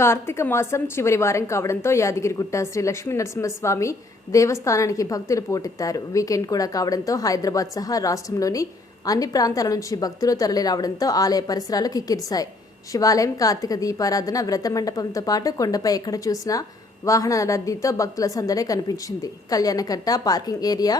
కార్తీక మాసం చివరి వారం కావడంతో యాదగిరిగుట్ట శ్రీ లక్ష్మీ నరసింహస్వామి దేవస్థానానికి భక్తులు పోటెత్తారు. వీకెండ్ కూడా కావడంతో హైదరాబాద్ సహా రాష్ట్రంలోని అన్ని ప్రాంతాల నుంచి భక్తులు తరలి రావడంతో ఆలయ పరిసరాలు కిక్కిరిశాయి. శివాలయం కార్తీక దీపారాధన వ్రత మండపంతో పాటు కొండపై ఎక్కడ చూసినా వాహనాల రద్దీతో భక్తుల సందడే కనిపించింది. కళ్యాణకట్ట, పార్కింగ్ ఏరియా,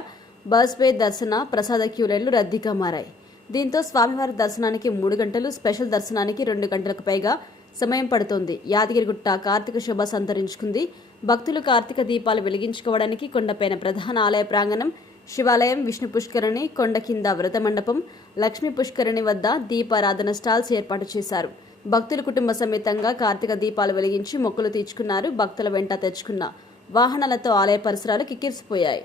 బస్వే, దర్శన, ప్రసాద క్యూలైన్లు రద్దీగా మారాయి. దీంతో స్వామివారి దర్శనానికి 3 గంటలు, స్పెషల్ దర్శనానికి 2 గంటలకు పైగా సమయం పడుతోంది. యాదగిరిగుట్ట కార్తీక శోభ సంతరించుకుంది. భక్తులు కార్తీక దీపాలు వెలిగించుకోవడానికి కొండపైన ప్రధాన ఆలయ ప్రాంగణం, శివాలయం, విష్ణు పుష్కరిణి, కొండ కింద వ్రత మండపం, లక్ష్మీ పుష్కరిణి వద్ద దీపారాధన స్టాల్స్ ఏర్పాటు చేశారు. భక్తులు కుటుంబ సమేతంగా కార్తీక దీపాలు వెలిగించి మొక్కులు తీర్చుకున్నారు. భక్తుల వెంట తెచ్చుకున్న వాహనాలతో ఆలయ పరిసరాలు కిక్కిరిసిపోయాయి.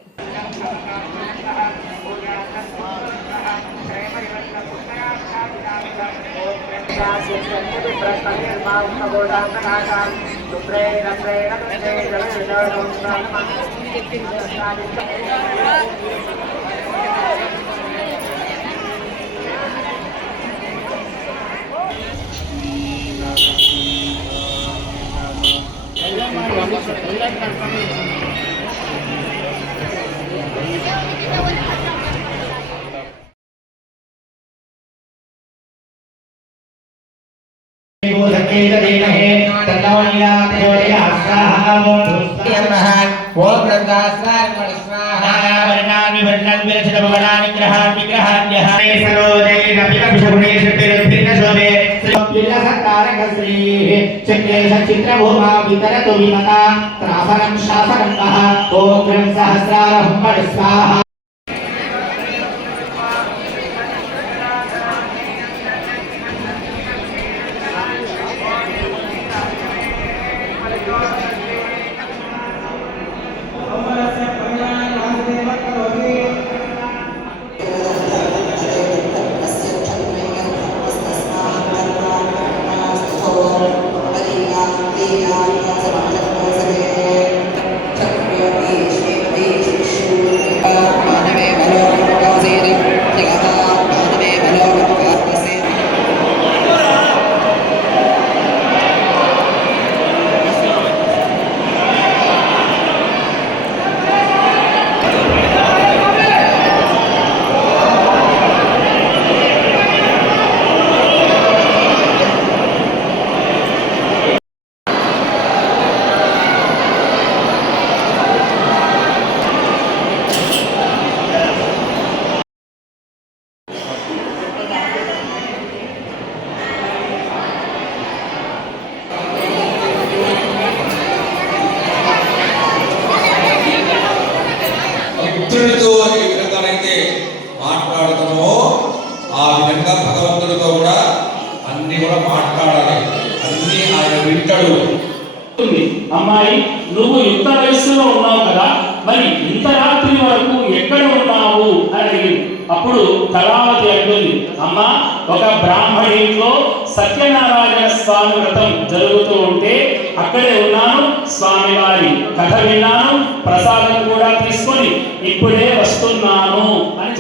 భక్తుడితో ఏ విధంగానైతే మాట్లాడుతామో ఆ విధంగా భగవంతుడితో కూడా అన్ని కూడా మాట్లాడాలి. అన్ని ఆయన వింటాడు. అమ్మాయి, నువ్వు యుక్త వయస్సులో ఉన్నావు కదా, మరి ఇంత రాత్రి వరకు ఎక్కడ ఉన్నావు అని అడిగింది. అప్పుడు కళావతి అంటుంది, అమ్మా, ఒక బ్రాహ్మణిలో సత్యనారాయణ స్వామి వ్రతం జరుగుతూ ఉంటే అక్కడే ఉన్నాను, స్వామివారి కథ విన్నాను, ప్రసాదం కూడా తీసుకొని ఇప్పుడే వస్తున్నాను అని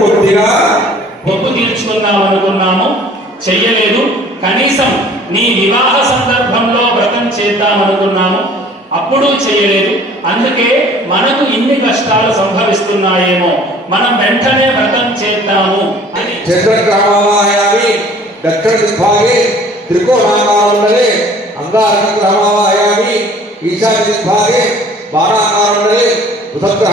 కొద్దిగా మొక్కు తీర్చుకున్నాం అనుకున్నాము, చెయ్యలేదు. కనీసం నీ వివాహ సందర్భంలో వ్రతం చేద్దాం అనుకున్నాము, అప్పుడు చేయలేదు. అందుకే మనకు ఇన్ని కష్టాలు సంభవిస్తున్నాయేమో, మనం వెంటనే వ్రతం చేద్దాము అని చంద్రగ్రామాయామి దక్షిణ దిగ్భాగే త్రికోణాకారంలో అంగారక గ్రామాయామి ఈశాన్య దిగ్భాగే బాణాకారంలో బుధగ్రహం